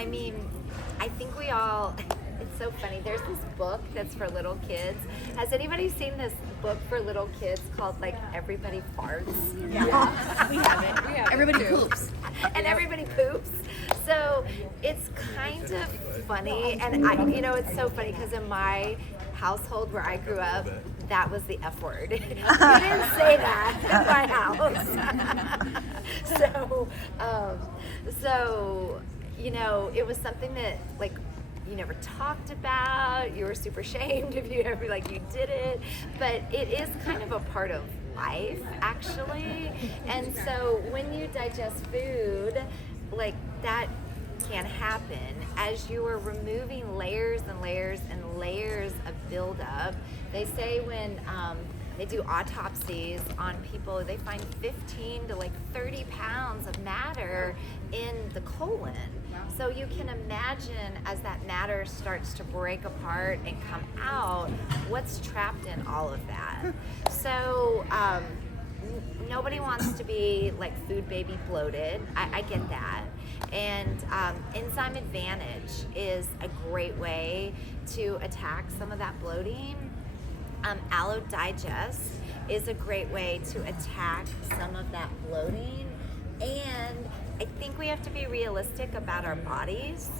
I mean, I think we all, it's so funny. There's this book that's for little kids. Has anybody seen this book for little kids called like Everybody Farts? Yeah. We have it. Everybody poops. And everybody poops. So it's kind of funny. And it's so funny because in my household where I grew up, that was the F word. You didn't say that in my house. So, it was something that like you never talked about. You were super ashamed if you ever you did it, but it is kind of a part of life actually. And so when you digest food, like that can happen as you are removing layers and layers and layers of buildup. They say when they do autopsies on people, they find 15 to 30 pounds of matter in the colon. So you can imagine as that matter starts to break apart and come out, what's trapped in all of that. So nobody wants to be food baby bloated. I get that. And Enzyme Advantage is a great way to attack some of that bloating. Aloe Digest is a great way to attack some of that bloating. And I think we have to be realistic about our bodies,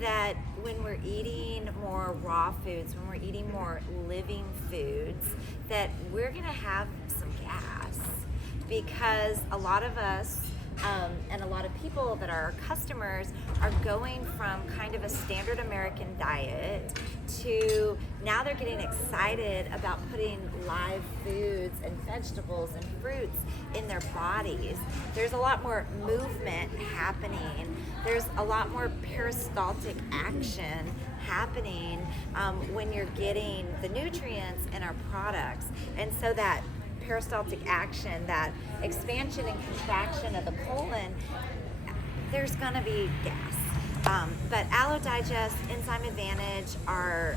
that when we're eating more raw foods, when we're eating more living foods, that we're gonna have some gas, because a lot of us and a lot of people that are our customers are going from kind of a standard American diet to now they're getting excited about putting live foods and vegetables and fruits in their bodies. There's a lot more movement happening. There's a lot more peristaltic action happening when you're getting the nutrients in our products. And so that peristaltic action, that expansion and contraction of the colon, there's gonna be gas. But Aloe Digest, Enzyme Advantage are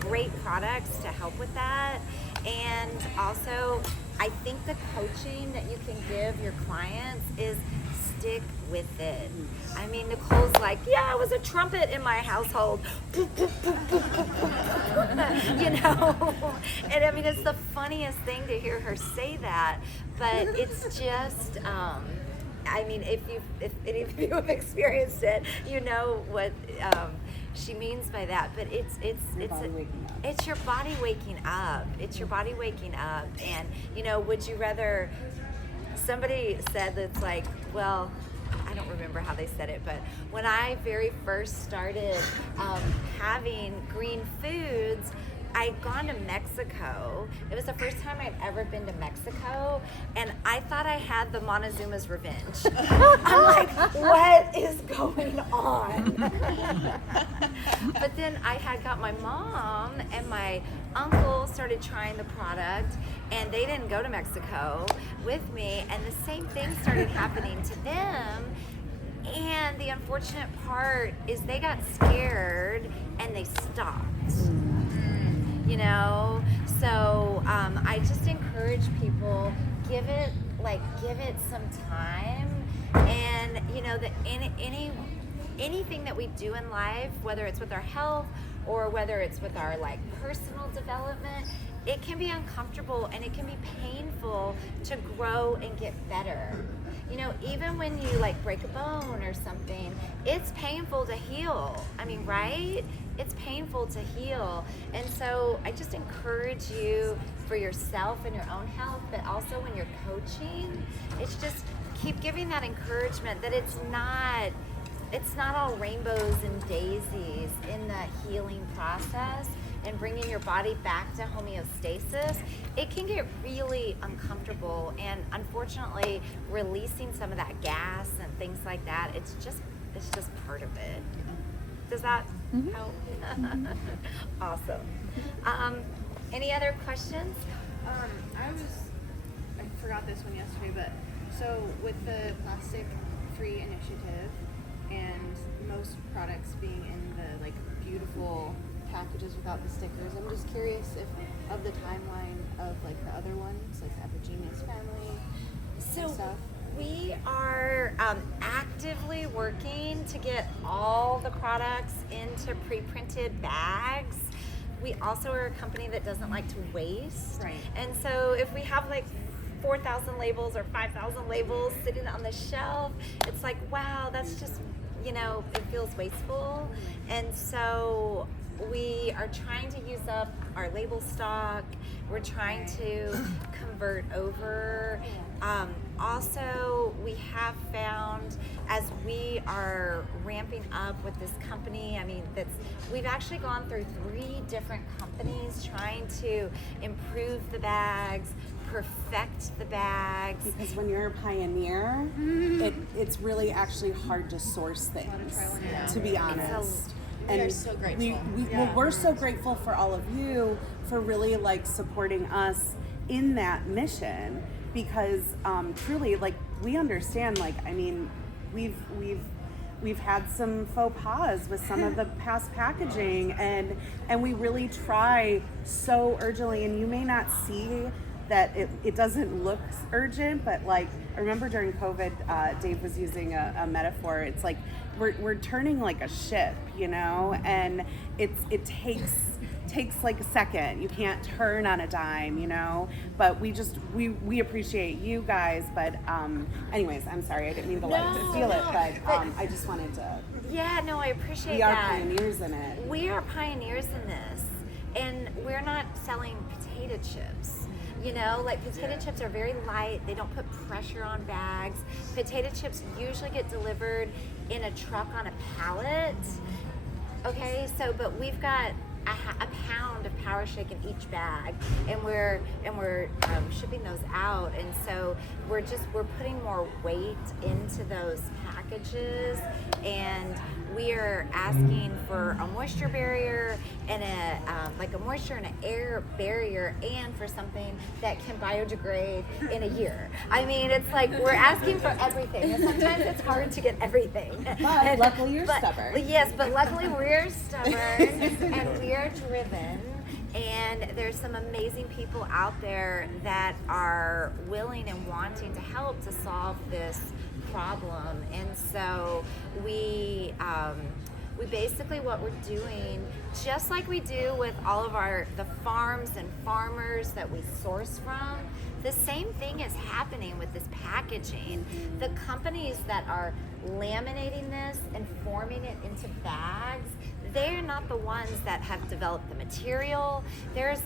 great products to help with that. And also, I think the coaching that you can give your clients is stick with it. I mean, Nicole's like, yeah, it was a trumpet in my household. And I mean, it's the funniest thing to hear her say that, but it's just, I mean, if any of you have experienced it, you know what she means by that. But it's your body waking up. It's your body waking up. And would you rather? Somebody said that's well, I don't remember how they said it, but when I very first started having green foods, I'd gone to Mexico. It was the first time I'd ever been to Mexico, and I thought I had the Montezuma's revenge. I'm like, what is going on? But then I had got my mom and my uncle started trying the product, and they didn't go to Mexico with me, and the same thing started happening to them. And the unfortunate part is they got scared and they stopped. So I just encourage people, give it some time, and that anything that we do in life, whether it's with our health or whether it's with our personal development, it can be uncomfortable and it can be painful to grow and get better. Even when you break a bone or something, it's painful to heal. I mean, right? It's painful to heal. And so I just encourage you, for yourself and your own health, but also when you're coaching, it's just keep giving that encouragement that it's not all rainbows and daisies in the healing process and bringing your body back to homeostasis. It can get really uncomfortable, and unfortunately releasing some of that gas and things like that, it's just part of it. Does that help? Awesome. Any other questions? I forgot this one yesterday, but so with the plastic-free initiative and most products being in the beautiful packages without the stickers, I'm just curious if of the timeline of the other ones, the Epigeneous family and stuff. we are actively working to get all the products into pre-printed bags. We also are a company that doesn't like to waste. Right. And so if we have like 4,000 labels or 5,000 labels sitting on the shelf, it's like, wow, that's just, it feels wasteful. And so we are trying to use up our label stock. We're trying to convert over. Also, we have found as we are ramping up with this company, we've actually gone through 3 different companies trying to improve the bags, perfect the bags. Because when you're a pioneer, it's really actually hard to source things, to be honest. We are so grateful. We're so grateful for all of you for really supporting us in that mission, because truly we understand we've had some faux pas with some of the past packaging, and we really try so urgently, and you may not see that it doesn't look urgent, but I remember during COVID, Dave was using a metaphor. It's like we're turning like a ship, and it takes like a second. You can't turn on a dime, but we appreciate you guys. But anyways, I'm sorry, I didn't mean to steal it, but I just wanted to. Yeah, no, I appreciate that. We are pioneers in it. We are pioneers in this, and we're not selling potato chips. Potato chips are very light. They don't put pressure on bags. Potato chips usually get delivered in a truck on a pallet. Okay, but we've got a pound of Power Shake in each bag, and we're shipping those out, and so we're putting more weight into those packages, and we are asking for a moisture barrier and a moisture and an air barrier, and for something that can biodegrade in a year. It's like we're asking for everything, and sometimes it's hard to get everything. But luckily you're stubborn. Yes, but luckily we're stubborn and we are driven. And there's some amazing people out there that are willing and wanting to help to solve this problem. And so we basically, what we're doing, just like we do with all of the farms and farmers that we source from, the same thing is happening with this packaging. The companies that are laminating this and forming it into bags, they're not the ones that have developed the material. There's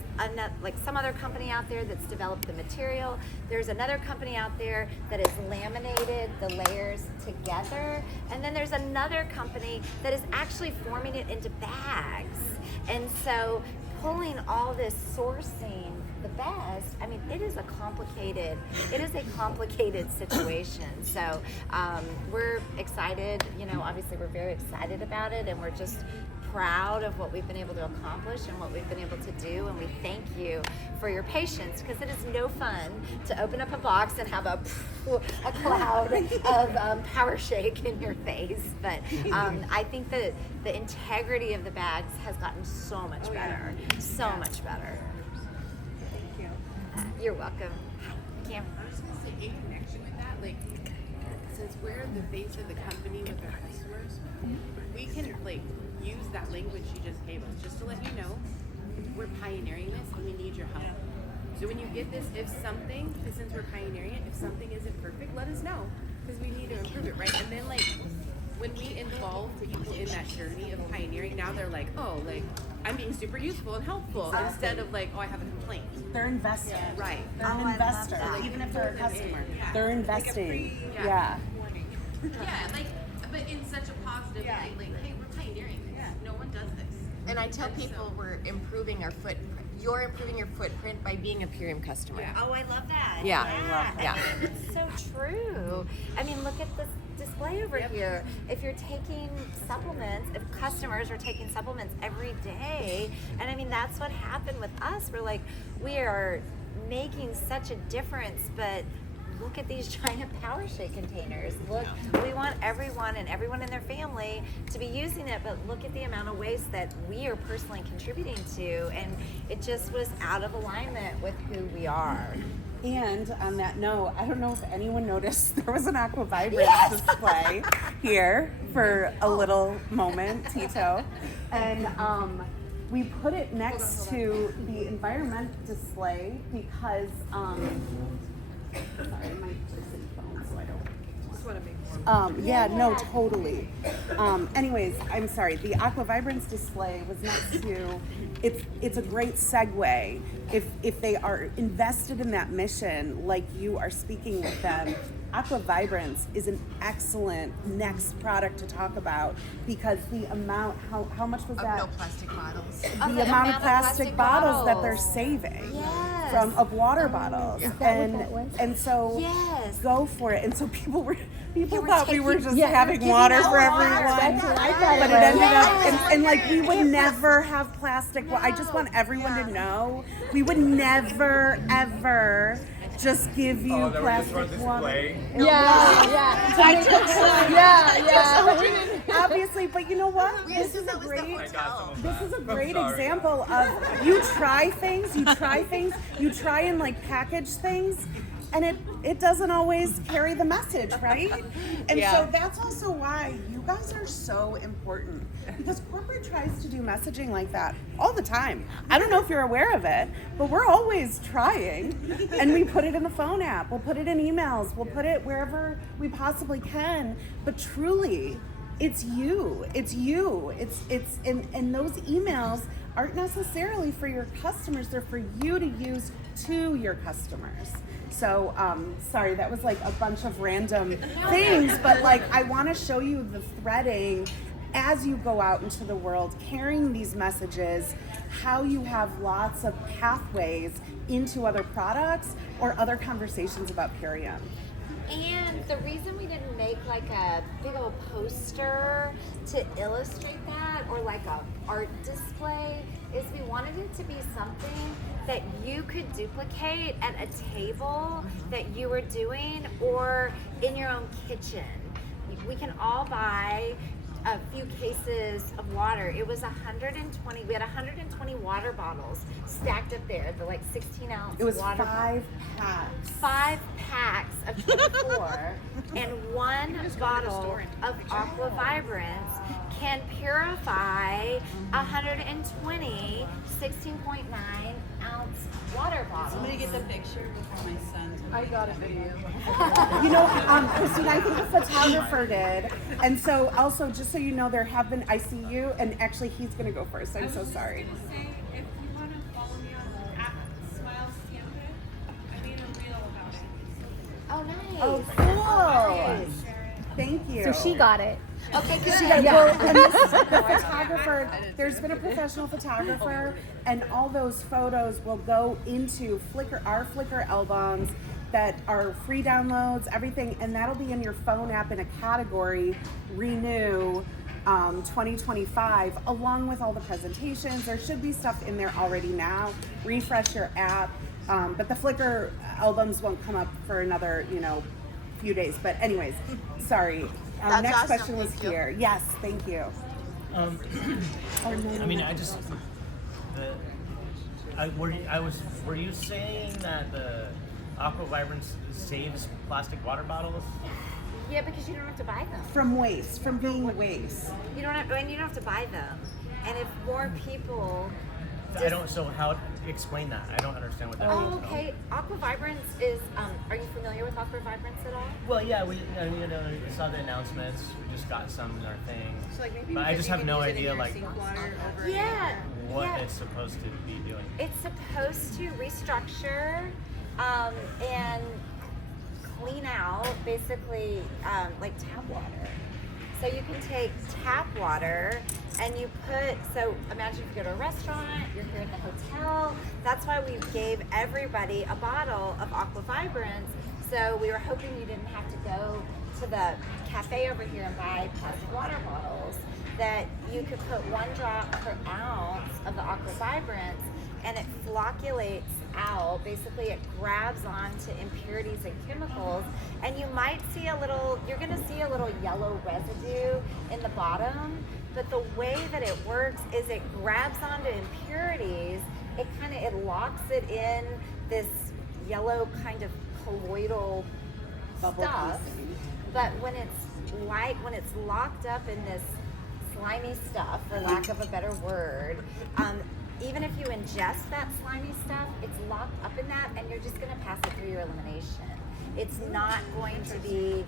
some other company out there that's developed the material. There's another company out there that has laminated the layers together. And then there's another company that is actually forming it into bags. And so pulling all this, sourcing the best, it is a complicated situation. So we're excited, obviously we're very excited about it, and we're just proud of what we've been able to accomplish and what we've been able to do, and we thank you for your patience, because it is no fun to open up a box and have a cloud of Power Shake in your face. But I think that the integrity of the bags has gotten so much better, much better. Thank you. You're welcome. Hi, Cam. I was going to say, in connection with that, since we're the face of the company with our customers, we can use that language you just gave us, just to let you know we're pioneering this and we need your help. So when you get this, since we're pioneering it, if something isn't perfect, let us know, because we need to improve it, right? And then when we involve people in that journey of pioneering, now they're like, oh, I'm being super useful and helpful, instead of oh, I have a complaint. They're invested. Yeah. Right. They're an investor, even if they're a customer. They're investing. Yeah, but in such a positive way, hey, we're pioneering this. No one does this. And I tell people we're improving our footprint. You're improving your footprint by being a Purium customer. Yeah. Oh, I love that. Yeah. I love that. It's so true. Look at this display over here. If you're taking supplements, if customers are taking supplements every day, and that's what happened with us. We are making such a difference, but look at these giant Power Shake containers. Look, we want everyone in their family to be using it, but look at the amount of waste that we are personally contributing to, and it just was out of alignment with who we are. And on that note, I don't know if anyone noticed there was an Aqua Vibrance display here for a little moment, Tito. And we put it next to the environment display because, sorry, my person phone, so I don't. No, totally. Anyways, I'm sorry. The Aqua Vibrance display was next to. It's a great segue if they are invested in that mission, like you are speaking with them. Aqua Vibrance is an excellent next product to talk about because the amount, how much was that? No plastic bottles. The amount of plastic bottles that they're saving of water bottles, and so go for it. And so people thought we were just having water for everyone, but it ended up and like we would never have plastic. I just want everyone to know we would never ever just give you plastic water. Obviously, but you know what? This is a great example of you try things, you try and like package things, and it doesn't always carry the message, right? And so that's also why you guys are so important, because corporate tries to do messaging like that all the time. I don't know if you're aware of it, but we're always trying, and we put it in the phone app, we'll put it in emails, we'll put it wherever we possibly can, but truly, it's you, and those emails aren't necessarily for your customers, they're for you to use to your customers. So, sorry, that was like a bunch of random things, but like I want to show you the threading as you go out into the world, carrying these messages, how you have lots of pathways into other products or other conversations about Purium. And the reason we didn't make like a big old poster to illustrate that or like a art display is we wanted it to be something that you could duplicate at a table that you were doing or in your own kitchen. We can all buy a few cases of water. It was 120, we had 120 water bottles stacked up there, the like 16 ounce It was water 5 packs. 5 packs of 24 and one bottle of Aqua Vibrance can purify 120 16.9 ounce water bottles. Somebody get the picture before my son. I got a video. You know, Christine, I think the photographer did. And so also, just so you know, there have been, I see you, and actually he's going to go first. I'm so sorry. Say, if you want to follow me on Smile Siempre, I made a reel about it. Oh, nice. Oh, cool. Thank you. So she got it. Okay, good. And this is the photographer, there's been a professional photographer, and all those photos will go into our Flickr albums that are free downloads, everything, and that'll be in your phone app in a category, Renew 2025, along with all the presentations. There should be stuff in there already now. Refresh your app, but the Flickr albums won't come up for another, few days. But anyways, sorry. Next awesome. question was Thank you. here. Yes, thank you. Were you saying that the Aqua Vibrance saves plastic water bottles? Yeah, because you don't have to buy them. From being waste. You don't have to buy them. And if more people Explain that. I don't understand what that means. Oh, okay. Aqua Vibrance is, are you familiar with Aqua Vibrance at all? Well, yeah, we saw the announcements. We just got some in our thing. So like maybe But I just have no idea like Yeah. what it's supposed to be doing. It's supposed to restructure and clean out basically like tap water. So you can take tap water and so imagine if you go to a restaurant, you're here at the hotel. That's why we gave everybody a bottle of Aqua Vibrance. So we were hoping you didn't have to go to the cafe over here and buy plastic water bottles, that you could put 1 drop per ounce of the Aqua Vibrance and it flocculates out. Basically, it grabs onto impurities and chemicals, and you're going to see a little yellow residue in the bottom, but the way that it works is it grabs onto impurities, it locks it in this yellow kind of colloidal Bubble stuff. thing. But when it's locked up in this slimy stuff, for lack of a better word, even if you ingest that slimy stuff, it's locked up in that, and you're just going to pass it through your elimination. It's not going to be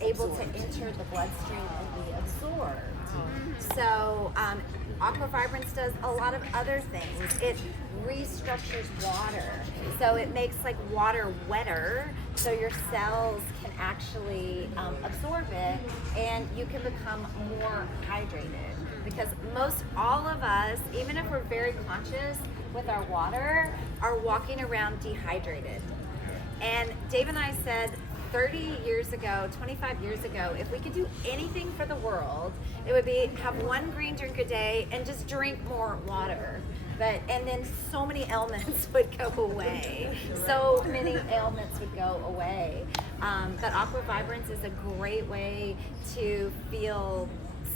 able to enter the bloodstream and be absorbed. So Aqua Vibrance does a lot of other things. It restructures water, so it makes like water wetter, so your cells can actually absorb it, and you can become more hydrated. Because most all of us, even if we're very conscious with our water, are walking around dehydrated. And Dave and I said 30 years ago, 25 years ago, if we could do anything for the world, it would be have one green drink a day and just drink more water. And then so many ailments would go away. So many ailments would go away. But Aqua Vibrance is a great way to feel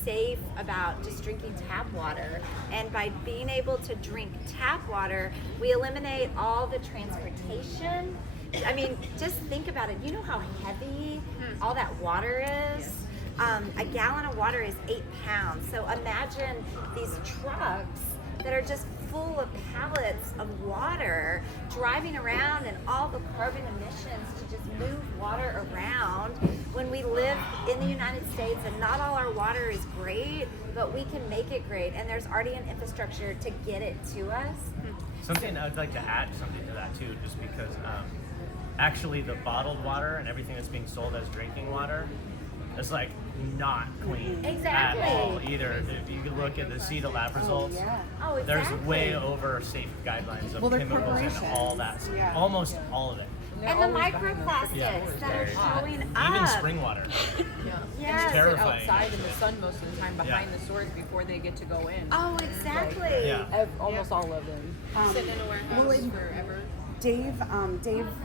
safe about just drinking tap water. And by being able to drink tap water, we eliminate all the transportation. I mean, just think about it. You know how heavy all that water is? A gallon of water is 8 pounds. So imagine these trucks that are just full of pallets of water driving around, and all the carbon emissions to just move water around when we live in the United States, and not all our water is great, but we can make it great, and there's already an infrastructure to get it to us. Something I'd like to add something to that too, just because actually the bottled water and everything that's being sold as drinking water is like not clean Exactly. at all either. If you look at the CETA lab results, Oh, exactly. there's way over safe guidelines of Well, they're chemicals and corporations. all that. Yeah. Almost all of it. And the microplastics that are showing up. Even spring water. Yes. It's terrifying. Outside in the sun most of the time behind Yeah. the stores before they get to go in. Oh, exactly. Yeah. Almost all of them. Sit in a warehouse well, it- forever. Dave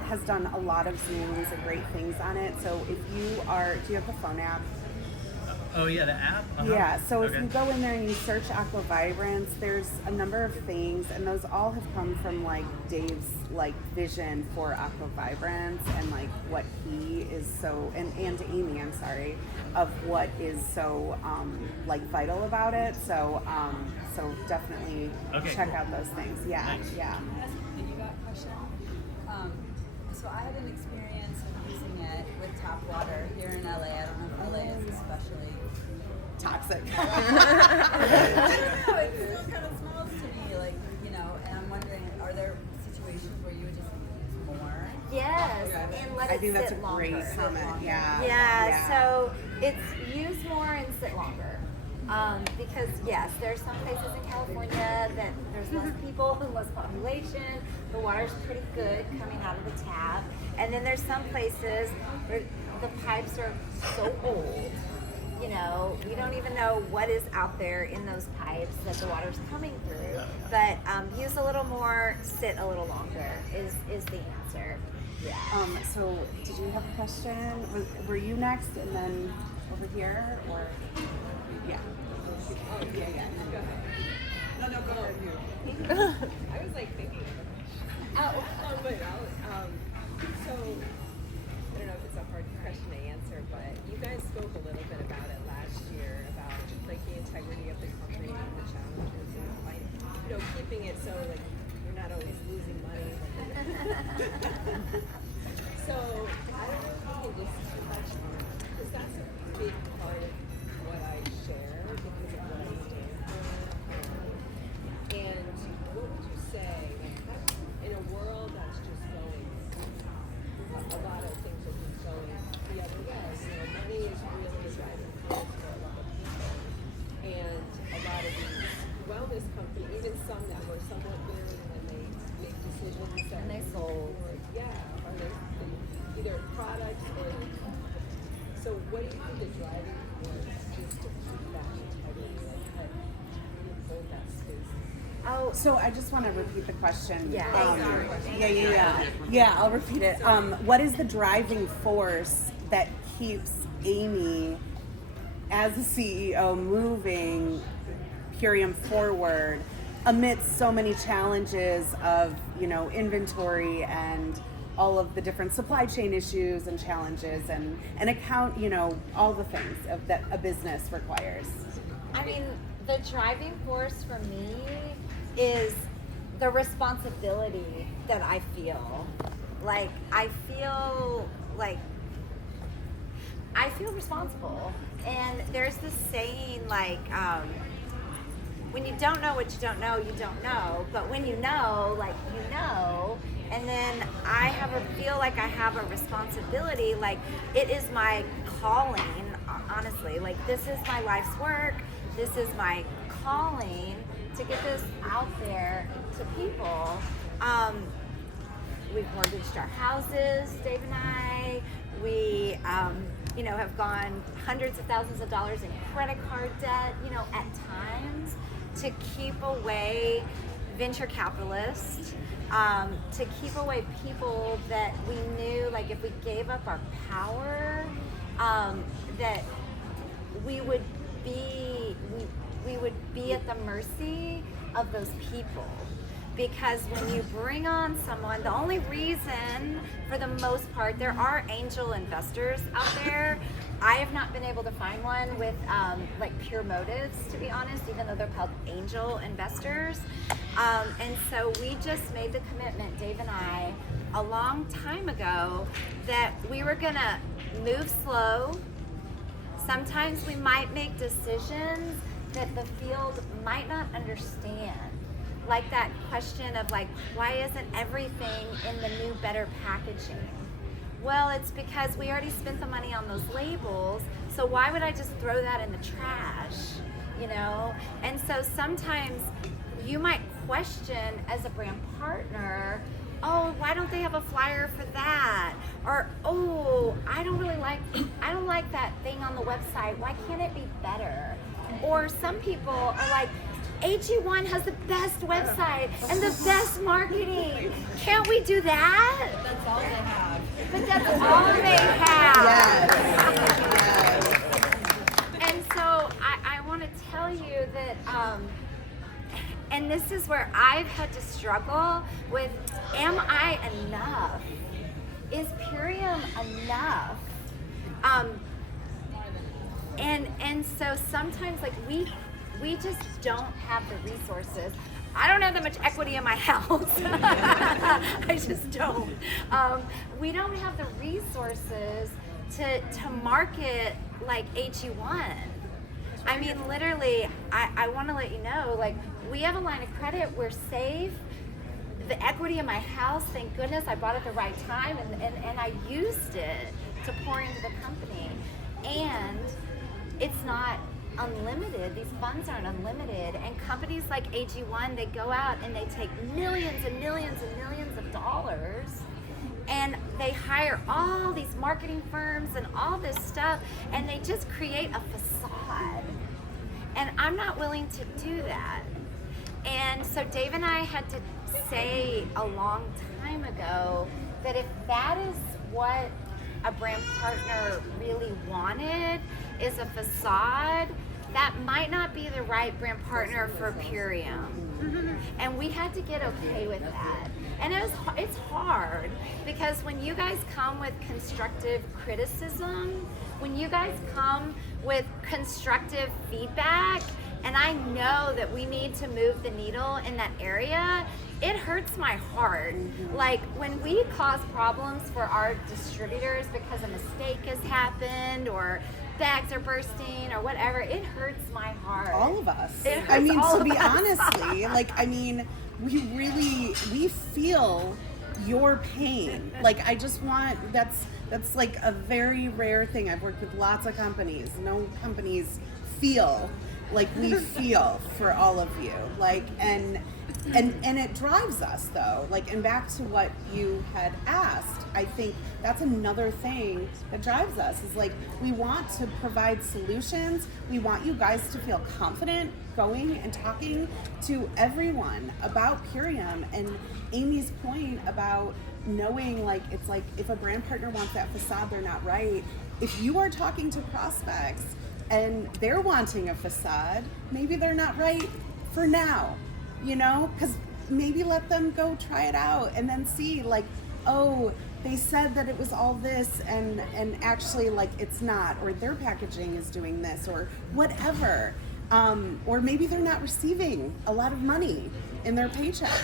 has done a lot of Zooms and great things on it. So if you are, do you have the phone app? Oh yeah, the app? Uh-huh. Yeah, so if Okay. you go in there and you search Aqua Vibrance, there's a number of things, and those all have come from like Dave's like vision for Aqua Vibrance, and like what he is so, and Amy, I'm sorry, of what is so like vital about it. So so definitely Okay, check cool. out those things. Yeah, Nice. yeah. You got a question? So I had an experience of using it with tap water here in LA. I don't know if LA is especially Toxic. I don't know, it still kind of smells to me, like, you know, and I'm wondering, are there situations where you would just use more? Yes, and let I it think that's a sit longer. great comment. Yeah. Yeah, so it's use more and sit longer. Because yes, there's some places in California that there's less people and less population. The water's pretty good coming out of the tap. And then there's some places where the pipes are so old, you know, we don't even know what is out there in those pipes that the water's coming through. But use a little more, sit a little longer is the answer. Yeah. So did you have a question? Were you next, and then over here, or yeah? Oh, yeah, yeah. No, go ahead. I was like thinking of a question. But so I don't know if it's a hard question to answer, but you guys spoke a little bit about it last year about like the integrity of the company and the challenges and like, you know, keeping it so like you're not always losing money. So I don't know if you can just touch on, because that's a big part of what I share because of what I stand for. And what would you say, like, in a world that's just going, a lot of things are just going the other way. You know, money is really a driving force for a lot of people. And a lot of these wellness companies, even some that were somewhat weary when they make decisions that And they sold. are they either products or so what do you think the driving force is to keep that integrity, like how do you hold that space? Oh, So I just want to repeat the question. Yeah. Yeah, I'll repeat it. What is the driving force that keeps Amy, as a CEO, moving Purium forward amidst so many challenges of, you know, inventory and all of the different supply chain issues and challenges and account, all the things that a business requires. I mean, the driving force for me is the responsibility that I feel. Like, I feel responsible. And there's this saying, like, when you don't know what you don't know, you don't know. But when you know, like, you know. And then I feel like I have a responsibility. Like, it is my calling, honestly. Like, this is my life's work. This is my calling to get this out there to people. We've mortgaged our houses, Dave and I. We, have gone hundreds of thousands of dollars in credit card debt, at times to keep away venture capitalists, to keep away people that we knew, like, if we gave up our power, that we would be at the mercy of those people. Because when you bring on someone, the only reason, for the most part, there are angel investors out there. I have not been able to find one with pure motives, to be honest, even though they're called angel investors. And so we just made the commitment, Dave and I, a long time ago, that we were gonna move slow. Sometimes we might make decisions that the field might not understand. Like that question of, like, why isn't everything in the new, better packaging? Well, it's because we already spent the money on those labels, so why would I just throw that in the trash, And so sometimes you might question as a brand partner, oh, why don't they have a flyer for that? Or, oh, I don't like that thing on the website. Why can't it be better? Or some people are like, AG1 has the best website and the best marketing. Can't we do that? That's all they have. But that's all they have. Yes. And so I want to tell you that, and this is where I've had to struggle with, am I enough? Is Purium enough? And so sometimes, like, we just don't have the resources. I don't have that much equity in my house. I just don't. We don't have the resources to market like AG1. I mean, literally, I want to let you know, like, we have a line of credit. We're safe. The equity in my house, thank goodness, I bought it at the right time, and I used it to pour into the company. And it's not unlimited. These funds aren't unlimited. And companies like AG1, they go out and they take millions and millions and millions of dollars, and they hire all these marketing firms and all this stuff, and they just create a facade. And I'm not willing to do that. And so Dave and I had to say a long time ago that if that is what a brand partner really wanted, is a facade, that might not be the right brand partner for Purium. And we had to get okay with that. And it's hard, because when you guys come with constructive criticism, when you guys come with constructive feedback, and I know that we need to move the needle in that area, it hurts my heart. Like, when we cause problems for our distributors because a mistake has happened, or bags are bursting, or whatever, it hurts my heart. All of us. It hurts I mean, all to of be us. honestly, we feel your pain. Like, I just want, that's like a very rare thing. I've worked with lots of companies. No companies feel like we feel for all of you. Like, and it drives us, though. Like, and back to what you had asked, I think that's another thing that drives us, is like, we want to provide solutions. We want you guys to feel confident going and talking to everyone about Purium. And Amy's point about knowing, like, it's like, if a brand partner wants that facade, they're not right. If you are talking to prospects and they're wanting a facade, maybe they're not right for now, because maybe let them go try it out and then see, like, oh, they said that it was all this and actually like it's not, or their packaging is doing this or whatever. Or maybe they're not receiving a lot of money in their paycheck,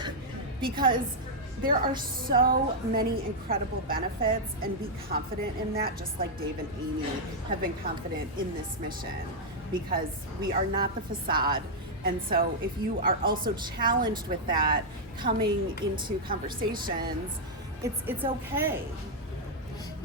because there are so many incredible benefits, and be confident in that, just like Dave and Amy have been confident in this mission, because we are not the facade. And so if you are also challenged with that coming into conversations, it's okay.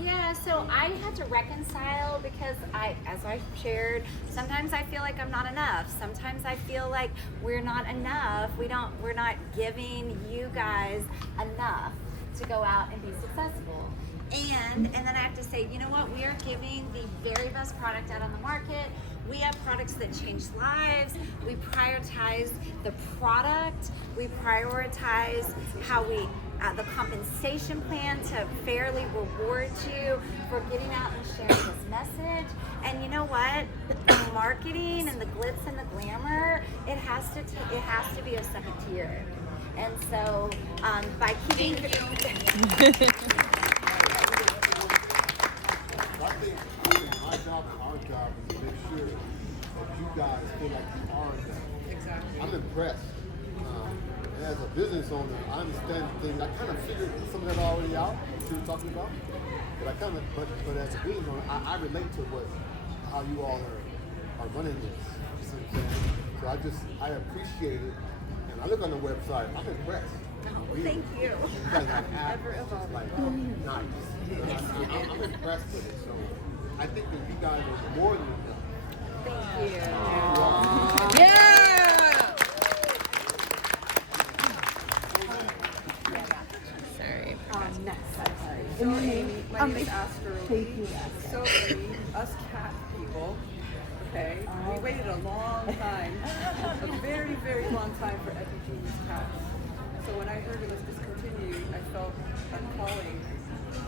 Yeah, so I had to reconcile because as I shared, sometimes I feel like I'm not enough. Sometimes I feel like we're not enough. We're not giving you guys enough to go out and be successful. And then I have to say, you know what? We are giving the very best product out on the market. We have products that change lives. We prioritize the product. We prioritize how we the compensation plan to fairly reward you for getting out and sharing this message. And you know what? The marketing and the glitz and the glamour, it has to be a second tier. And so by keeping I think my job and our job is to make sure that you guys feel like you are that. Exactly. I'm impressed. And as a business owner, I understand things. I kind of figured some of that already out, what you were talking about. But but as a business owner, I relate to how you all are running this. You see what I'm saying? So I appreciate it. And I look on the website, I'm impressed. Oh, thank you. You guys have apps, it's just like, nice. I'm impressed with it. So I think that you guys are more than enough. Thank you. Yeah! Sorry. Next, I'm sorry. So Amy, my name is Astro. Thank you. So Amy, us cat people, okay, we waited a long time, a very, very long time for Epigenius cats. So when I heard it was discontinued, I felt a calling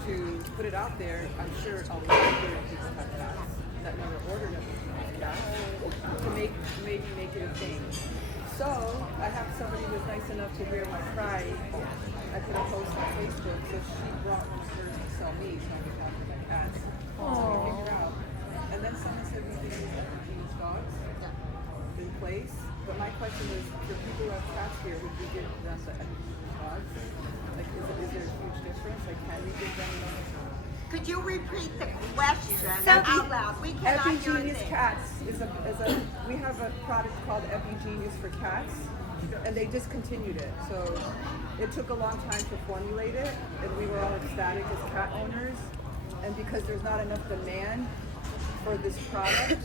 to put it out there. I'm sure a lot of other people have cats that never ordered Epigenius cats to maybe make it a thing. So I have somebody who was nice enough to hear my cry. I put a post on Facebook, so she brought one of hers to sell me, so I could have my cats. So we figured out. And then someone said we could use Epigenius dogs in place. But my question is, for people who have cats here, would we give them the Epigenius dogs? Like, is there a huge difference? Like, can we give them Could you repeat the question So out loud? We cannot hear Epigenius this. cats we have a product called Epigenius for cats, and they discontinued it. So it took a long time to formulate it, and we were all ecstatic as cat owners. And because there's not enough demand for this product,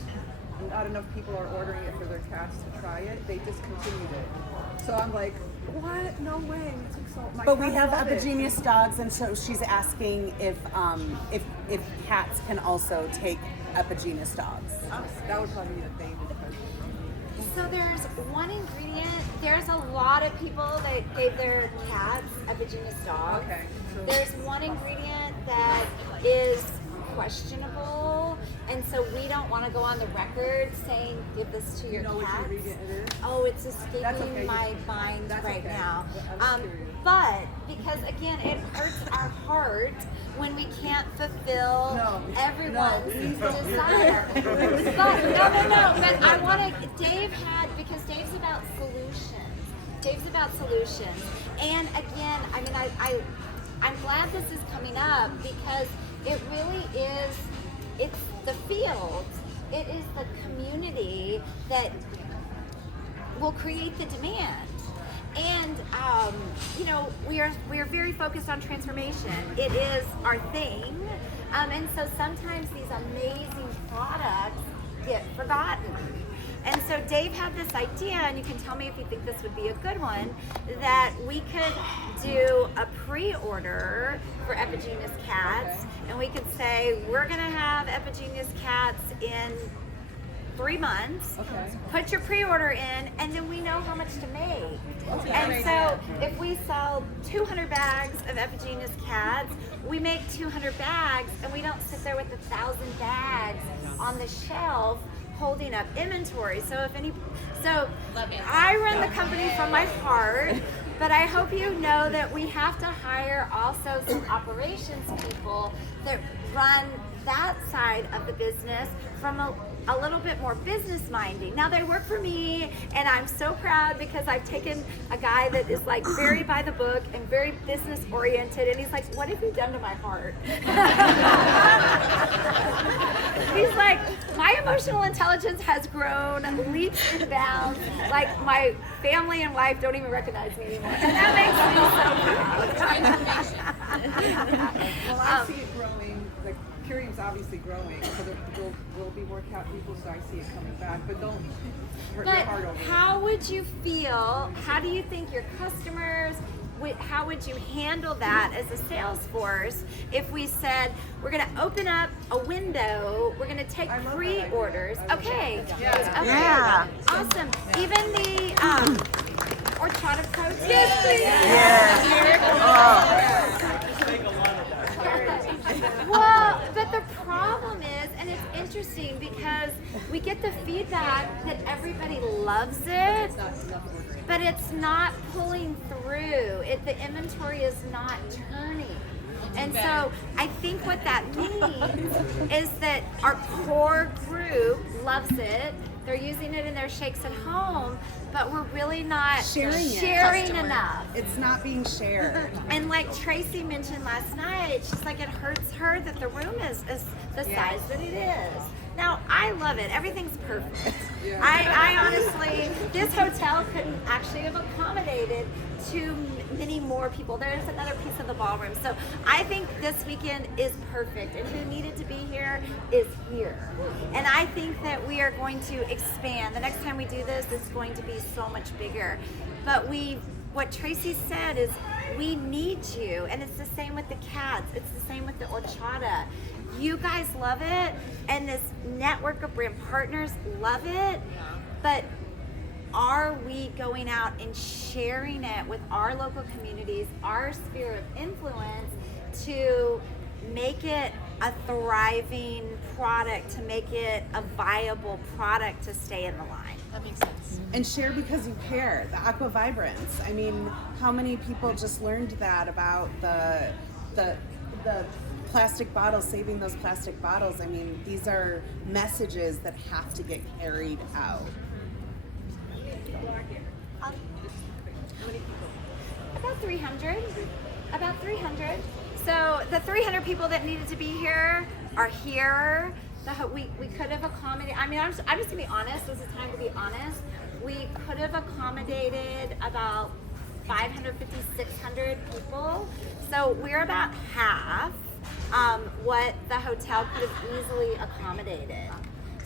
not enough people are ordering it for their cats to try it, they discontinued it. So I'm like, what? No way. It took so my But we cats have love it. Epigenius dogs, and so she's asking if cats can also take Epigenius dogs. That would probably be the thing. So there's one ingredient. There's a lot of people that gave their cats Epigenius dogs. Okay. There's one ingredient that is questionable, and so we don't want to go on the record saying give this to your Which cats. ingredient it is? Oh, it's escaping That's okay. my mind That's right okay. now. I'm curious. But because again, it hurts our heart when we can't fulfill everyone's desire. But no. But I want to. Because Dave's about solutions. Dave's about solutions. And again, I mean, I'm glad this is coming up because it really is. It's the field. It is the community that will create the demand. And we are very focused on transformation. It is our thing, and so sometimes these amazing products get forgotten. And so Dave had this idea, and you can tell me if you think this would be a good one, that we could do a pre-order for Epigenius cats, and we could say we're gonna have Epigenius cats in 3 months. Okay. Put your pre-order in, and then we know how much to make. And so if we sell 200 bags of Epigenius cats, we make 200 bags, and we don't sit there with 1,000 bags on the shelf holding up inventory. So I run the company from my heart, But I hope you know that we have to hire also some operations people that run that side of the business from a little bit more business minding. Now they work for me, and I'm so proud because I've taken a guy that is like very by the book and very business oriented, and he's like, what have you done to my heart? He's like, my emotional intelligence has grown leaps and bounds. Like my family and wife don't even recognize me anymore, and that makes me so proud. Well, I see it growing. Like Purium's obviously growing, so there'll be more cat people. So I see it coming back. But don't hurt your But heart over it. how would you feel? How do you think your customers? How would you handle that as a sales force if we said we're going to open up a window, we're going to take pre-orders? Okay. Yeah. Awesome. Even the horchata protein. Well, but the problem is, and it's interesting because we get the feedback that everybody loves it, but it's not pulling through. The inventory is not turning. And so I think what that means is that our core group loves it. They're using it in their shakes at home, but we're really not sharing enough. It's not being shared. And like Tracy mentioned last night, she's like, it hurts her that the room is the size that it is. Now, I love it. Everything's perfect. I honestly, this hotel couldn't actually have accommodated too many more people. There's another piece of the ballroom. So I think this weekend is perfect. And who needed to be here is here. And I think that we are going to expand. The next time we do this, it's going to be so much bigger. But what Tracy said is we need you. And it's the same with the cats. It's the same with the horchata. You guys love it, and this network of brand partners love it, but are we going out and sharing it with our local communities, our sphere of influence, to make it a thriving product, to make it a viable product to stay in the line? That makes sense. And share because you care. The aqua vibrance. I mean, how many people just learned that about the plastic bottles, saving those plastic bottles? I mean, these are messages that have to get carried out. About 300. About 300. So the 300 people that needed to be here are here. We could have accommodated, I mean, I'm just gonna be honest, this is time to be honest. We could have accommodated about 550, 600 people. So we're about half what the hotel could have easily accommodated.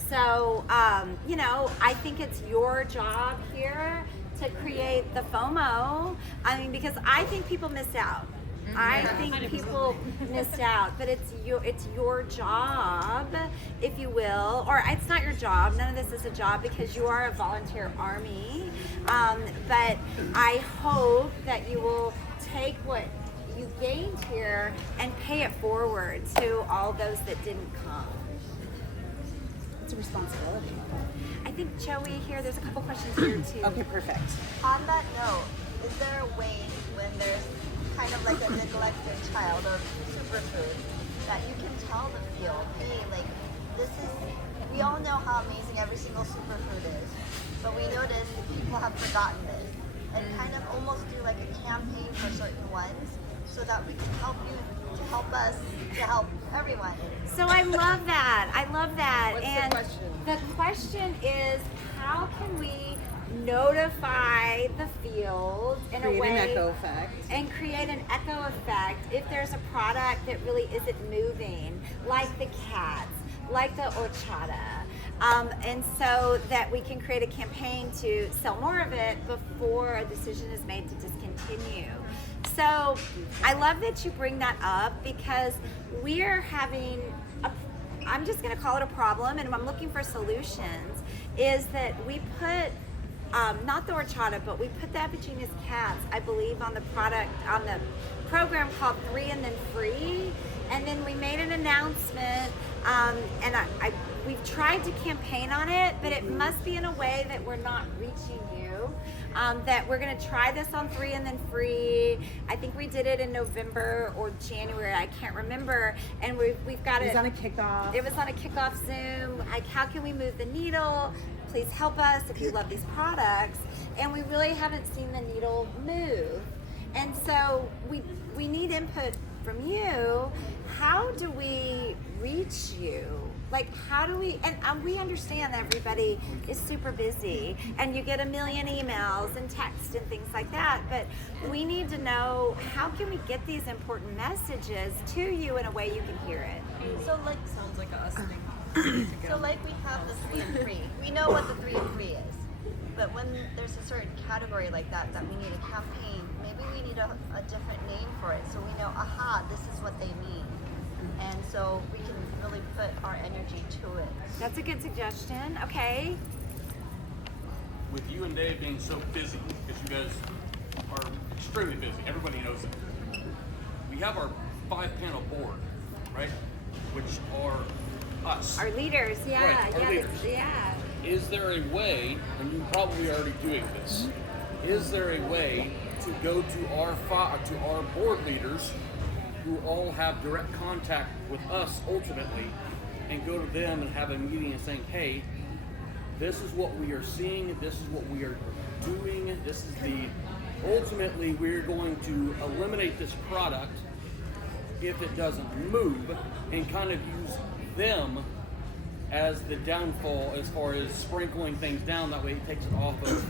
So, I think it's your job here to create the FOMO. I mean, because I think people missed out. I think people missed out, but it's your job, if you will, or it's not your job. None of this is a job because you are a volunteer army. But I hope that you will take what you gained here and pay it forward to all those that didn't come. It's a responsibility. I think Joey here, there's a couple questions here too. Okay, perfect. On that note, is there a way when there's kind of like a neglected child of superfood that you can tell the field, hey, like we all know how amazing every single superfood is, but we notice people have forgotten this, and kind of almost do like a campaign for certain ones so that we can help you to help us to help everyone. So I love that. What's and the question? The question is, how can we notify the field in a way, Create an echo effect. and create an echo effect if there's a product that really isn't moving, like the cats, like the horchata, and so that we can create a campaign to sell more of it before a decision is made to discontinue. So I love that you bring that up because we're having I'm just going to call it a problem, and I'm looking for solutions, is that we put not the horchata, but we put the Epigenus cats, I believe, on the program called 3 and then Free, and then we made an announcement, and we've tried to campaign on it, but it must be in a way that we're not reaching you. That we're gonna try this on 3 and then free. I think we did it in November or January, I can't remember. And we've got it. It was on a kickoff. It was on a kickoff Zoom. Like, how can we move the needle? Please help us if you love these products. And we really haven't seen the needle move. And so we need input from you. How do we reach you? Like, how do we, and we understand that everybody is super busy and you get a million emails and texts and things like that, but we need to know, how can we get these important messages to you in a way you can hear it? So like, Sounds like a us thing. so like we have the 3 and free. We know what the 3 and free is. But when there's a certain category like that we need a campaign, maybe we need a different name for it so we know, aha, this is what they mean. And so we can really put our energy to it. That's a good suggestion. Okay. With you and Dave being so busy, because you guys are extremely busy, everybody knows it. We have our 5-panel board, right? Which are us. Our leaders, yeah, Right, our yeah, leaders. yeah. Is there a way, and you're probably already doing this, is there a way to go to our board leaders who all have direct contact with us ultimately, and go to them and have a meeting and saying, hey, this is what we are seeing, this is what we are doing, this is ultimately we're going to eliminate this product if it doesn't move, and kind of use them as the downfall as far as sprinkling things down. That way it takes it off of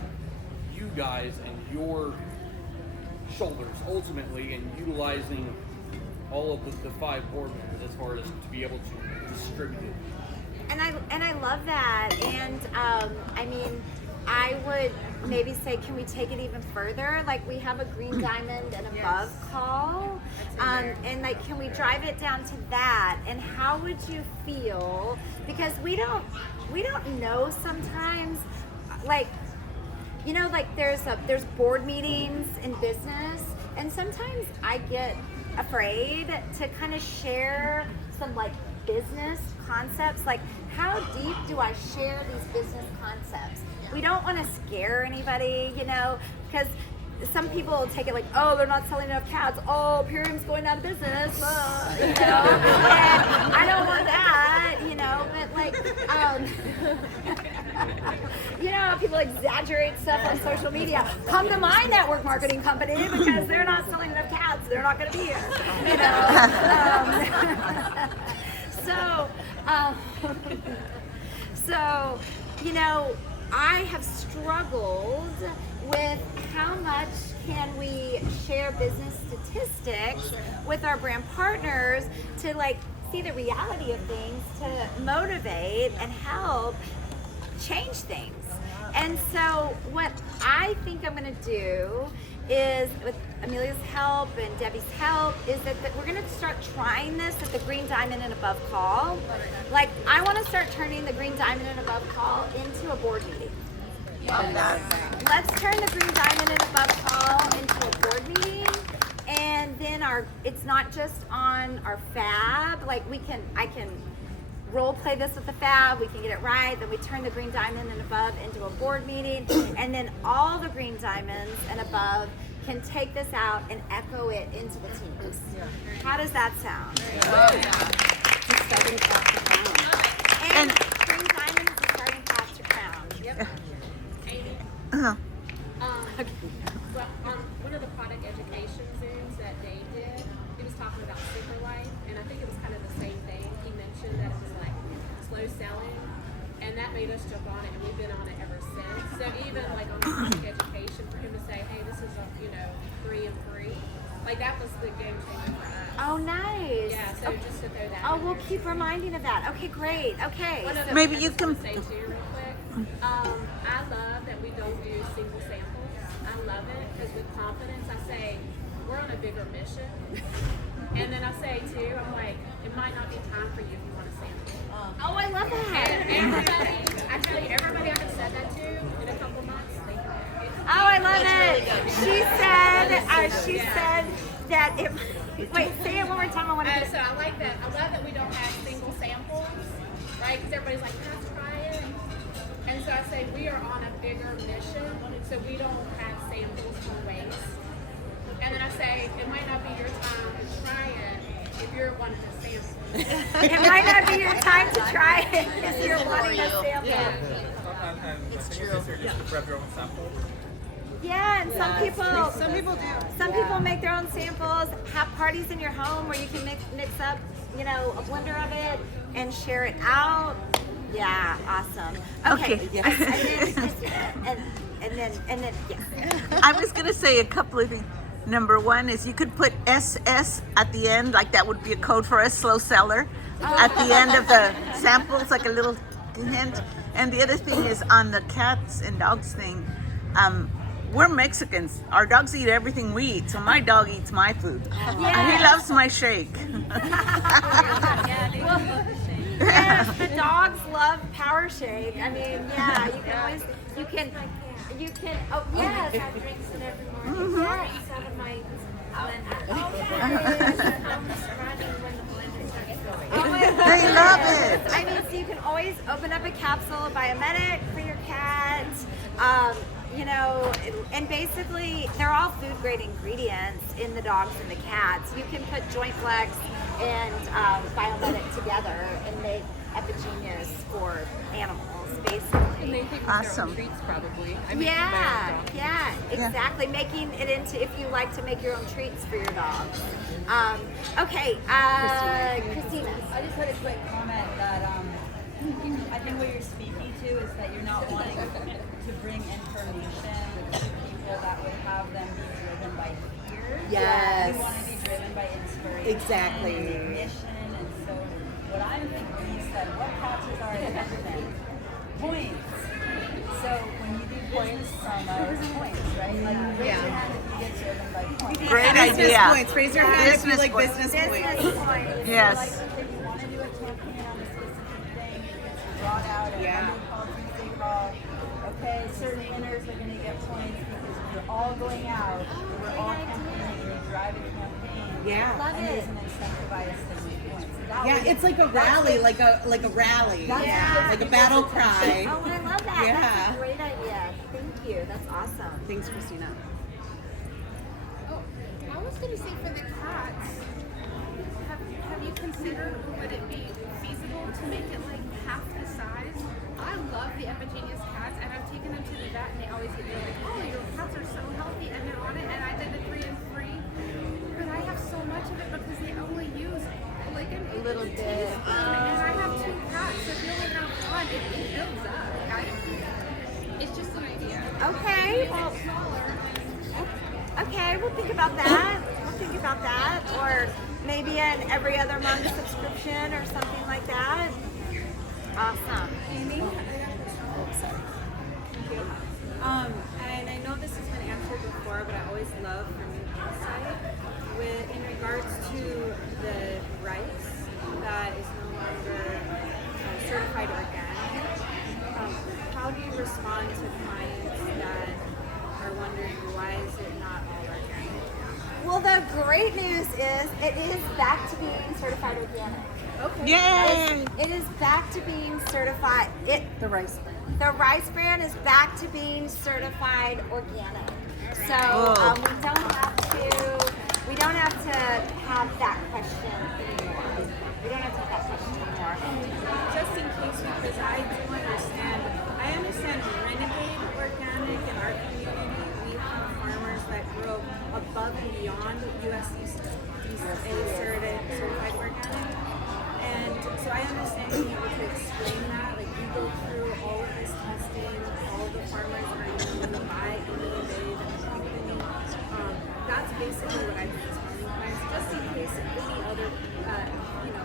you guys and your shoulders ultimately, and utilizing all of the 5 board members as far as to be able to distribute it. And I love that. And I mean, I would maybe say, can we take it even further? Like, we have a green diamond and above call, and like, can we drive it down to that? And how would you feel? Because we don't know sometimes, like, you know, like there's board meetings in business, and sometimes I get afraid to kind of share some like business concepts. Like, how deep do I share these business concepts? We don't want to scare anybody, you know, because some people will take it like, oh, they're not selling enough cats. Oh, Purium's going out of business. You know, and I don't want that, you know. But like, you know, people exaggerate stuff on social media. Come to my network marketing company because they're not selling enough cats. They're not going to be here, you know. So, you know, I have struggled with how much can we share business statistics with our brand partners to like see the reality of things, to motivate and help change things. And so what I think I'm going to do is, with Amelia's help and Debbie's help, is that we're going to start trying this at the Green Diamond and Above call. Like, I want to start turning the Green Diamond and Above call into a board meeting. Let's turn the Green Diamond and Above call into a board meeting, and then it's not just on our fab. Like, I can role play this with the fab, we can get it right, then we turn the Green Diamond and Above into a board meeting, and then all the Green Diamonds and Above can take this out and echo it into the teams. How does that sound? And Green Diamonds is starting past your crown. Yep. Amy. Well, on one of the product education Zooms that Dave did, he was talking about Super Life, and I think it was kind of the same thing. He mentioned that it was like slow selling, and that made us jump on it, and we've been on it ever since. So even like on the product education, for him to say, hey, this is 3 and free, like that was the game changer for us. Oh, nice. Yeah, so just to throw that. Oh, we'll keep reminding of that. Okay, great. Okay. So Maybe you can say too, real quick. I love that we don't do single samples. I love it because with confidence, I say we're on a bigger mission, and then I say too, I'm like, it might not be time for you if you want to sample. Oh, I love that. And everybody, I tell you, everybody I have said that to in a couple months, they can. Oh, I love it. She said that it. Wait, say it one more time. I want to. So I like that. I love that we don't have single samples, right? Because everybody's like, can I try it? And so I say we are on a bigger mission, so we don't have samples for waste. And then I say it might not be your time to try it if you're wanting a sample. It might not be your time to try it if you're wanting a sample. Yeah. It's true. Grab your own sample. Yeah, and some people do. Some people make their own samples, have parties in your home where you can mix up, you know, a blender of it and share it out. Yeah, awesome. Okay. And then yeah. I was going to say a couple of things. Number one is you could put SS at the end, like that would be a code for a slow seller at the end of the samples, like a little hint. And the other thing is on the cats and dogs thing, we're Mexicans. Our dogs eat everything we eat, so my dog eats my food. Yes. He loves my shake. Yes, the dogs love Power Shake. I mean, yeah, you can always, you can, oh, yes. I have drinks in every morning. Yes. Out of my blender. They love it. I mean, so you can always open up a capsule, buy a medic for your cat. You know, and basically they're all food grade ingredients in the dogs and the cats. You can put Joint Flex and Biomedic together and make Epigenius for animals, basically. And they think Awesome. their own treats probably. Yeah, exactly. Making it into, if you like to make your own treats for your dogs. Okay, Christina. I just had a quick comment that I think what you're speaking to is that you're not wanting to bring information to people that would have them be driven by fear. Yes. You want to be driven by inspiration. Exactly. And mission. And so what I'm thinking, you said, what captures our attention? Points. So when you do business promos, points, right? Like raise your hand if you get driven by points. Great Business idea. points. Raise your hand if you like points. business points. Yes. Like if you want to do a campaign on a specific thing, it's brought out and Yeah. Tuesday Raw. Okay, certain winners are going to get points because we're all going out, we're all campaigning, we drive a campaign. Yeah. Love And it. there's an incentivized to make points. That Yeah, was- it's like a rally, like a rally. Yeah. Like a battle cry. Oh, I love that. Yeah. That's a great idea. Thank you. That's awesome. Thanks, Christina. Oh, I was going to say for the cats, have you considered, would it be feasible to make it like half the size? I love the Epigenius cats, and I've taken them to the vet, and they always get like, oh, your cats are so healthy, and they're on it, and I did the 3 and 3, but I have so much of it because they only use like a little bit. and I have 2 cats, so if you only have one, it builds up. It's just an idea. Okay. Well, okay, we'll think about that. Or maybe an every other month subscription or something like that. Awesome. Amy? And I know this has been answered before, but I always love from your insight in regards to the rice that is no longer certified organic. How do you respond to clients that are wondering why is it not all organic? Well, the great news is it is back to being certified organic. Okay. Yay! It is back to being certified. The rice brand. The rice brand is back to being certified organic. So Whoa. we don't have to have that question anymore. Just in case, because I do understand, Renegade Organic in our community. We have farmers that grow above and beyond USDA certified organic. And so I understand being able to explain that. Like you go through all of this testing, all the farmers are using by Amy Venner. That's basically what I've been telling clients, just in case any other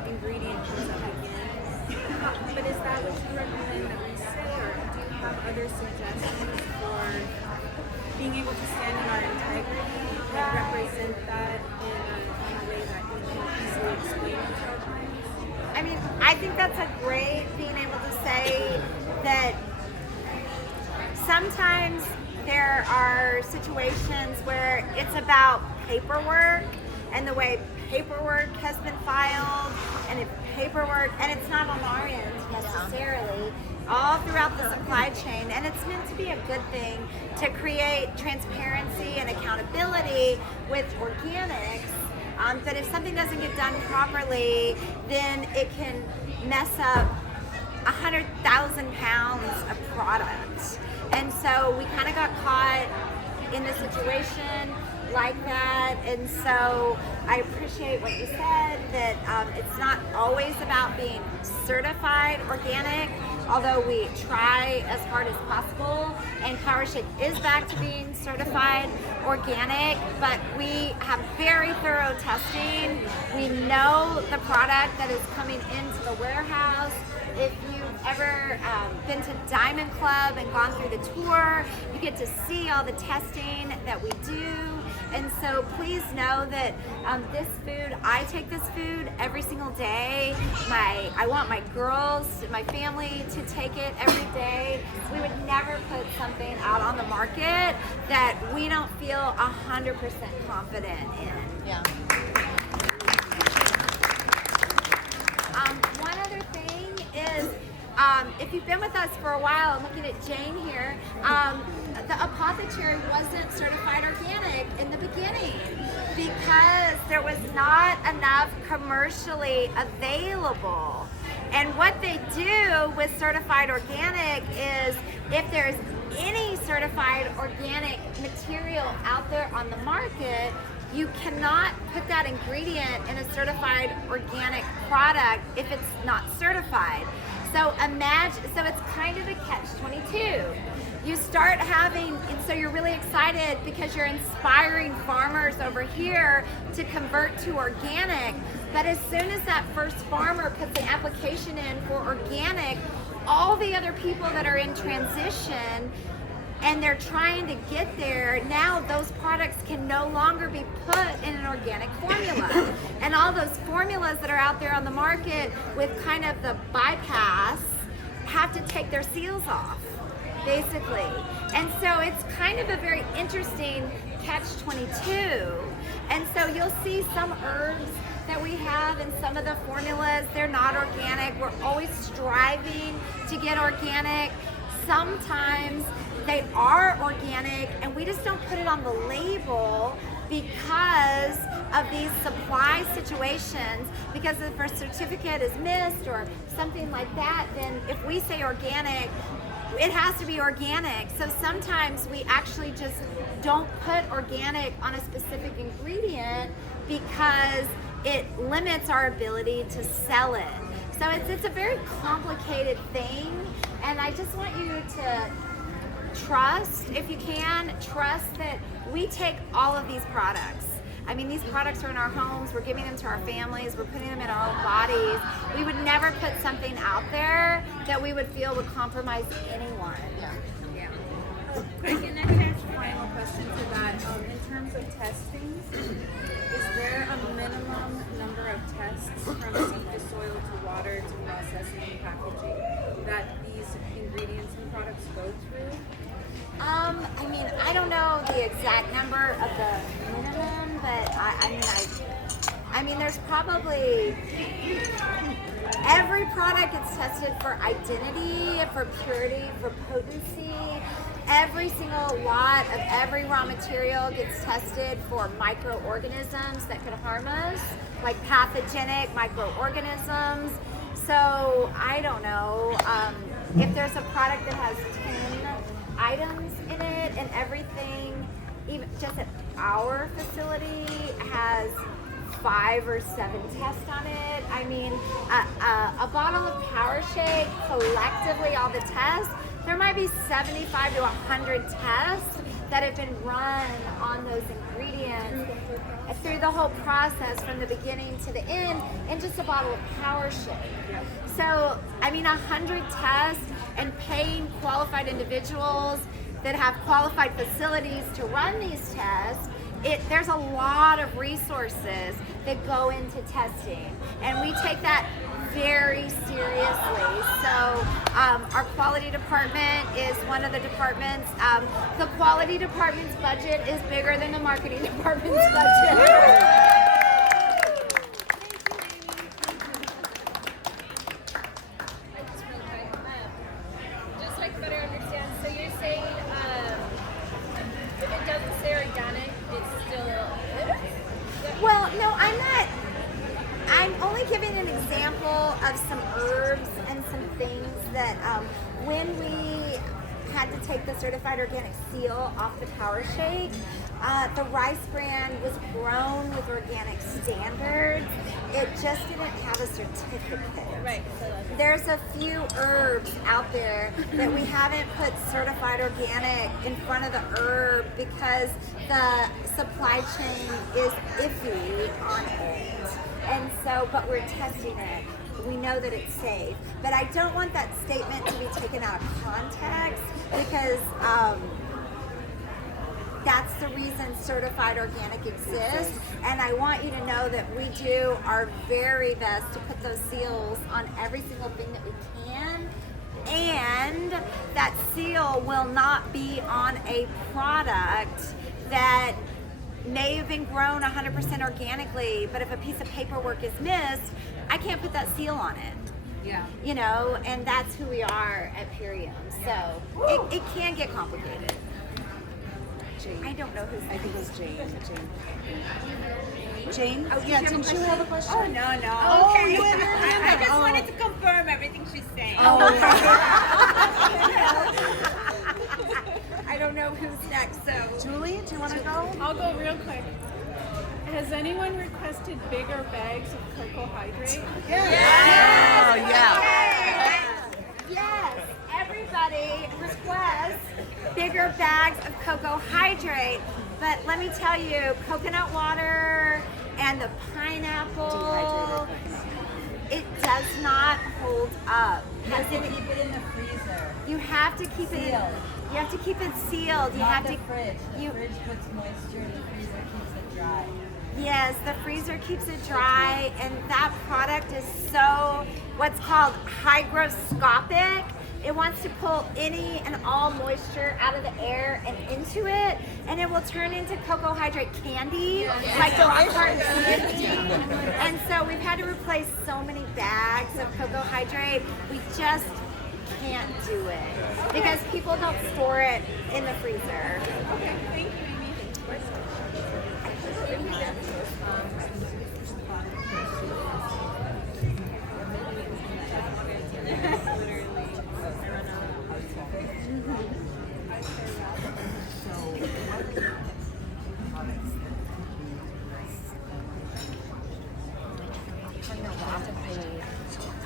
ingredient comes up again. But is that what you recommend that we say, or do you have other suggestions for being able to stand in our integrity and represent that in a way that we can easily explain it to our clients? I mean, I think that's a great being able to say that sometimes there are situations where it's about paperwork and the way paperwork has been filed, and if paperwork, and it's not on our end necessarily, all throughout the supply chain, and it's meant to be a good thing to create transparency and accountability with organics, that if something doesn't get done properly, then it can mess up 100,000 pounds of product. And so we kind of got caught in a situation like that, and so I appreciate what you said, that it's not always about being certified organic, although we try as hard as possible, and PowerShake is back to being certified organic, but we have very thorough testing. We know the product that is coming into the warehouse. If you've ever been to Diamond Club and gone through the tour, you get to see all the testing that we do. And so please know that this food, I take this food every single day. I want my girls, my family to take it every day. We would never put something out on the market that we don't feel 100% confident in. Yeah. One other thing is, if you've been with us for a while, I'm looking at Jane here, the apothecary wasn't certified organic in the beginning because there was not enough commercially available. And what they do with certified organic is, if there's any certified organic material out there on the market, you cannot put that ingredient in a certified organic product if it's not certified. So so it's kind of a catch-22. You start having, and so you're really excited because you're inspiring farmers over here to convert to organic, but as soon as that first farmer puts an application in for organic, all the other people that are in transition and they're trying to get there, now those products can no longer be put in an organic formula. And all those formulas that are out there on the market with kind of the bypass have to take their seals off, basically. And so it's kind of a very interesting catch-22. And so you'll see some herbs that we have in some of the formulas, they're not organic. We're always striving to get organic. Sometimes they are organic and we just don't put it on the label because of these supply situations, because if our certificate is missed or something like that, then if we say organic, it has to be organic. So sometimes we actually just don't put organic on a specific ingredient because it limits our ability to sell it. So it's a very complicated thing, and I just want you to trust, if you can, trust that we take all of these products. I mean, these products are in our homes, we're giving them to our families, we're putting them in our own bodies. We would never put something out there that we would feel would compromise anyone. Yeah. Quick, and I can ask a final question to that. In terms of testing, is there a minimum number of tests from seed to soil to water to processing and packaging that these ingredients and products go through? I mean, I don't know the exact number of the minimum, but I mean, there's probably, every product gets tested for identity, for purity, for potency. Every single lot of every raw material gets tested for microorganisms that could harm us, like pathogenic microorganisms. So I don't know, if there's a product that has 10 items in it and everything, even just at our facility, has 5 or 7 tests on it. I mean, a bottle of PowerShake, collectively all the tests, there might be 75 to 100 tests that have been run on those ingredients through the whole process from the beginning to the end in just a bottle of PowerShake. So, I mean, 100 tests and paying qualified individuals that have qualified facilities to run these tests, there's a lot of resources that go into testing, and we take that very seriously. So our quality department is one of the departments. The quality department's budget is bigger than the marketing department's budget. take the certified organic seal off the Power Shake. The rice bran was grown with organic standards. It just didn't have a certificate. Right. There's a few herbs out there that we haven't put certified organic in front of the herb because the supply chain is iffy on it. And so, but we're testing it. We know that it's safe. But I don't want that statement to be taken out of context because that's the reason certified organic exists. And I want you to know that we do our very best to put those seals on every single thing that we can. And that seal will not be on a product that may have been grown 100% organically, but if a piece of paperwork is missed, I can't put that seal on it. Yeah. You know, and that's who we are at Purium. So it can get complicated. Jane. I don't know who's I think it was Jane. Jane? Oh, yeah, didn't you have a question? Oh, no. Oh, Okay. you had your hand I up. just Oh. wanted to confirm everything she's saying. I don't know who's next, so. Julie, do you want to go? I'll go real quick. Has anyone requested bigger bags of cocoa hydrate? Oh, yeah. Yes, everybody requests bigger bags of cocoa hydrate. But let me tell you, coconut water and the pineapple, it does not hold up. You have to keep it in the freezer. You have to keep it. Sealed. You have to keep it sealed. You Not have the to. fridge. The fridge puts moisture, the freezer keeps it dry. Yes, the freezer keeps it dry, and that product is so what's called hygroscopic. It wants to pull any and all moisture out of the air and into it, and it will turn into cocoa hydrate candy, like the rock hard candy. And so we've had to replace so many bags of cocoa hydrate. We just can't do it because people don't store it in the freezer. Okay, thank you, Amy.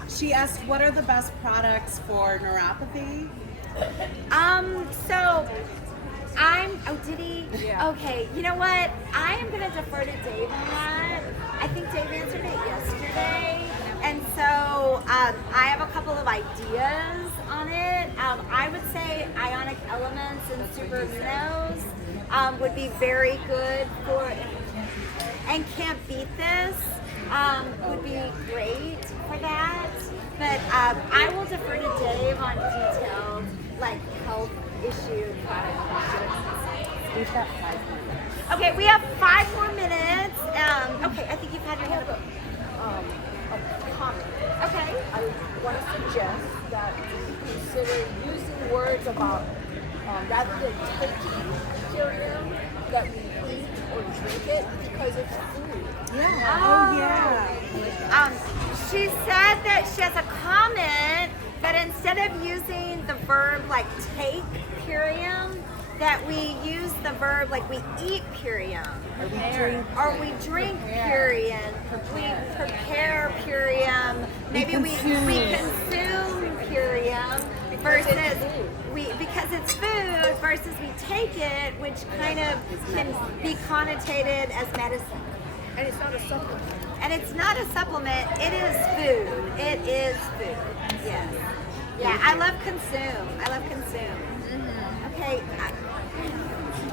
She asked, what are the best products for neuropathy? So did he? Yeah. Okay, you know what? I am gonna defer to Dave on that. I think Dave answered it yesterday. And so I have a couple of ideas on it. I would say ionic elements and super aminos would be very good for, and can't beat this would be great for that. But I will defer to Dave on detailed, like health issue product questions. We've got 5 minutes. Okay, we have 5 more minutes. Okay, I think you've had your hand up. A comment. Okay. I want to suggest that you consider using words about rather than taking Purium, that we eat or drink it because it's food. Yeah. Oh, yeah. She said that she has a comment that instead of using the verb like take Purium, that we use the verb like we eat Purium. Or we drink Purium. We prepare Purium. Maybe we consume Purium versus because it's food versus we take it, which kind of can be connotated as medicine. And it's not a supplement. And it's not a supplement, it is food. It is food. Yes. Yeah, I love consume. Okay.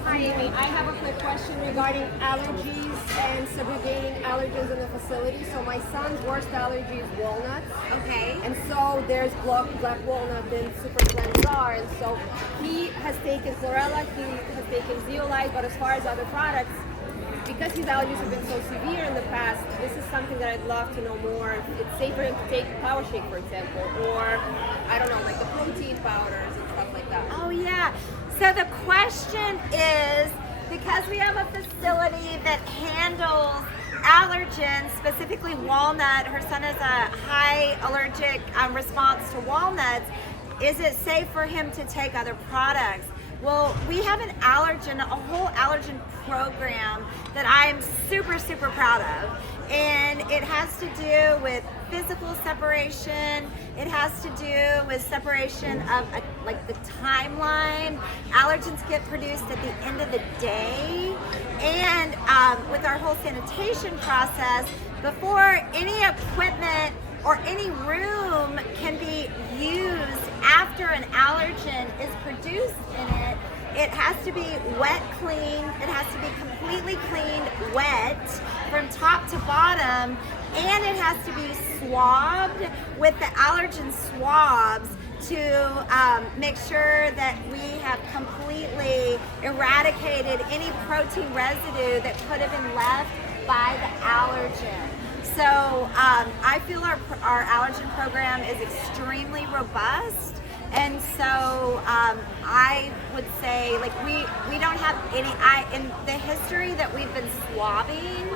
Hi Amy, I have a quick question regarding allergies and subrogating allergens in the facility. So my son's worst allergy is walnuts. Okay. And so there's black walnut and super Cleansar, and so he has taken chlorella, he has taken zeolite, but as far as other products, because his allergies have been so severe in the past, this is something that I'd love to know more. It's safe for him to take Power Shake, for example, or I don't know, like the protein powders and stuff like that. Oh yeah. So the question is, because we have a facility that handles allergens, specifically walnut, her son has a high allergic response to walnuts, is it safe for him to take other products? Well, we have a whole allergen program that I'm super, super proud of. And it has to do with physical separation. It has to do with separation of like the timeline. Allergens get produced at the end of the day. And with our whole sanitation process, before any equipment or any room can be used after an allergen is produced in it, it has to be wet cleaned. It has to be completely cleaned wet from top to bottom, and it has to be swabbed with the allergen swabs to make sure that we have completely eradicated any protein residue that could have been left by the allergen. So I feel our allergen program is extremely robust. And so I would say, like, we don't have any, in the history that we've been swabbing,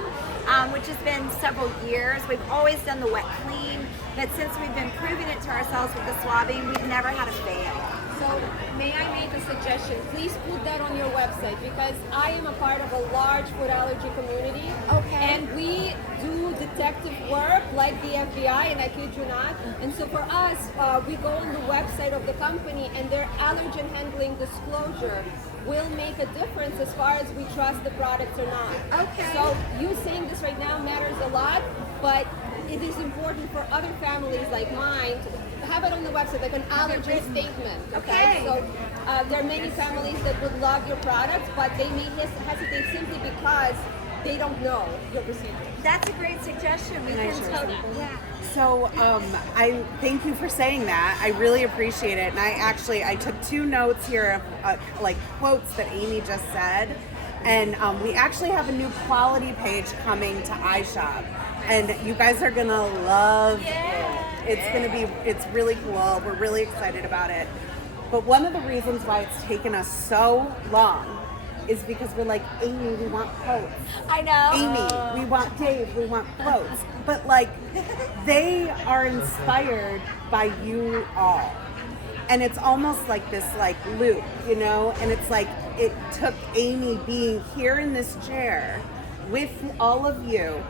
which has been several years, we've always done the wet clean, but since we've been proving it to ourselves with the swabbing, we've never had a fail. So may I make a suggestion? Please put that on your website, because I am a part of a large food allergy community. Okay. And we do detective work like the FBI, and I kid you not. And so for us, we go on the website of the company, and their allergen handling disclosure will make a difference as far as we trust the products or not. Okay. So you saying this right now matters a lot, but it is important for other families like mine to have it on the website, like an allergen statement. Okay. So there are many families that would love your products, but they may hesitate simply because they don't know your procedure. That's a great suggestion. We can totally. Yeah. So I thank you for saying that. I really appreciate it. And I took 2 notes here of like quotes that Amy just said. And we actually have a new quality page coming to iShop. And you guys are gonna love it. It's really cool. We're really excited about it. But one of the reasons why it's taken us so long is because we're like, Amy, we want quotes. I know. Amy, we want Dave, we want quotes. But like, they are inspired by you all. And it's almost like this like loop, you know? And it's like, it took Amy being here in this chair with all of you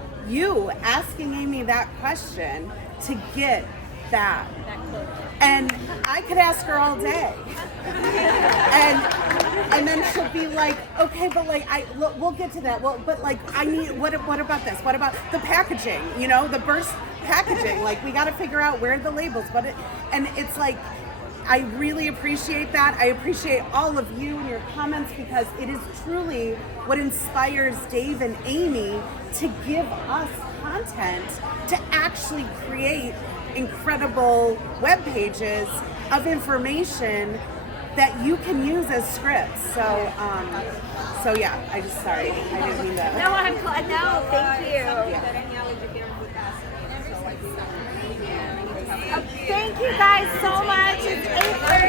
asking Amy that question to get that. And I could ask her all day. And then she'll be like, okay, but like, we'll get to that. Well, but like, I need, what about this? What about the packaging? You know, the burst packaging. Like, we got to figure out where the labels, and it's like, I really appreciate that. I appreciate all of you and your comments, because it is truly what inspires Dave and Amy to give us content to actually create incredible web pages of information that you can use as scripts. So yeah, sorry, I didn't mean that. No, I'm glad. No, thank you. Thank you guys so much. It's 8:30.